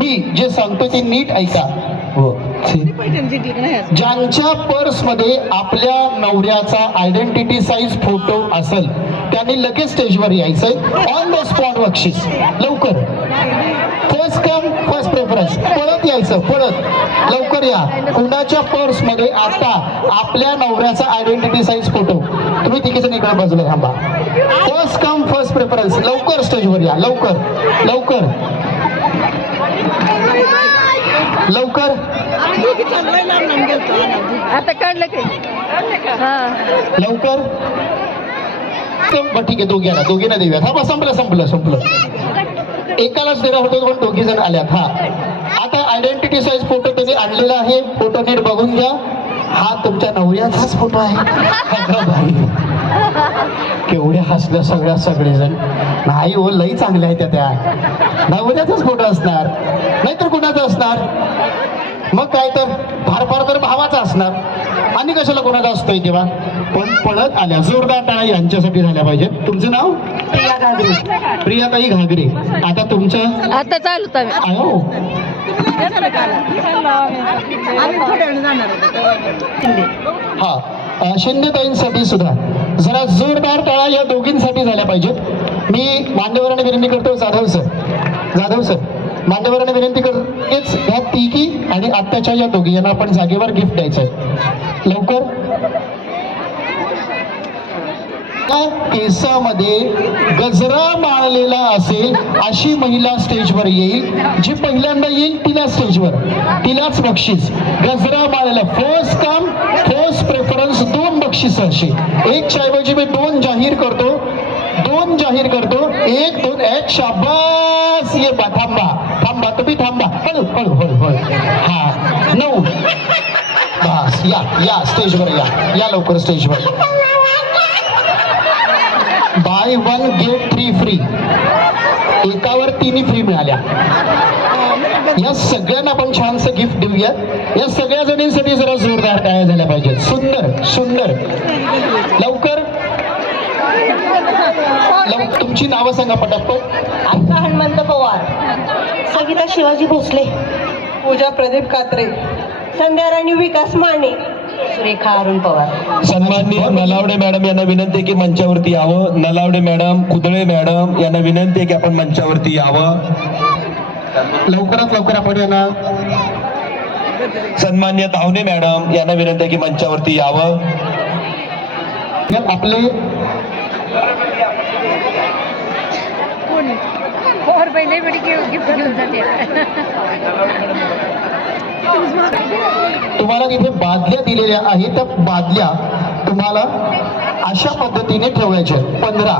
मी जे सांगतो ते नीट ऐका. ज्यांच्या पर्स मध्ये आपल्या नवऱ्याचा आयडेंटिटी साईज फोटो असेल त्यांनी लगेच स्टेजवर यायचंय. ऑन द स्पॉट बक्षीस. लवकर. First come first preference. पळत यायचं, पळत. लवकर या. कुणाच्या पर्स मध्ये आता आपल्या नवऱ्याचा आयडेंटिटी साईज फोटो. तुम्ही तिघेजण इकडे बाजूला थांबा. First come first preference. लवकर स्टेजवर या. लवकर लवकर लवकर. आता काढलं की लवकर. ठीक आहे, दोघींना देऊयात. हा, संपलं संपलं संपलं. एकालाच देणार होतो पण दोघी जण आल्यात. हा, आता आयडेंटिटी साईज फोटो त्यांनी आणलेला आहे. फोटो नीट बघून घ्या. हा तुमच्या नवऱ्याचाच फोटो आहे. केवढ्या हसल्या सगळेजण. नाही हो, लई चांगल्या आहेत त्या. नवऱ्याचाच फोटो असणार, नाहीतर कुणाचा असणार. मग काय तर फार तर भावाचा असणार. आणि कशाला कोणाचा असतोय तेव्हा. पण पळत आल्या. जोरदार टाळ्या यांच्यासाठी झाल्या पाहिजे. तुमचं नाव? प्रिया घागरे. प्रियाताई घागरे. आता तुमचं? आता चालू आयो. हा, शिंदेताईंसाठी सुद्धा जरा जोरदार टाळ्या या दोघींसाठी झाल्या पाहिजेत. मी मान्यवरांना विनंती करतो. जाधव सर मान्यवरांना विनंती करतो. हेच ह्या तिघी आणि आत्ताच्या या दोघी यांना आपण जागेवर गिफ्ट द्यायचंय. लवकर. केसामध्ये गजरा माळलेला असेल अशी महिला स्टेजवर येईल. जी पहिल्यांदा येईल तिला स्टेजवर, तिलाच बक्षीस. गजरा माळलेला. First come first preference. 2 बक्षीस अशी. एकच्या ऐवजी मी 2 जाहीर करतो. 1 2 1. शाबास. ये बा. थांबा तुम्ही थांबा. हळू. हा, 9. बस. या स्टेजवर या लवकर स्टेजवर. Buy 1 get 3 free. एकावर 3 फ्री मिळाल्या. या सगळ्यांना आपण छानसं गिफ्ट देऊया. या सगळ्या जणींसाठी जरा जोरदार टाळ्या झाल्या पाहिजेत. सुंदर. लवकर. तुमची नावं सांगा पटापट. आत्ता हनुमंत पवार, सविता शिवाजी भोसले, पूजा प्रदीप कात्रे, संध्या राणी विकास माने, सुरेखा अरुण पवार. सन्माननीय नलावडे मॅडम यांना विनंती आहे की मंचावरती यावं. नलावडे मॅडम, कुदळे मॅडम यांना विनंती आहे की आपण मंचावरती यावं. लवकरात लवकर आपण यांना. सन्माननीय तावणे मॅडम यांना विनंती आहे की मंचावरती यावं. आपले तुम्हाला तिथे बादल्या दिलेल्या आहेत. त्या बादल्या तुम्हाला अशा पद्धतीने ठेवायच्या. 15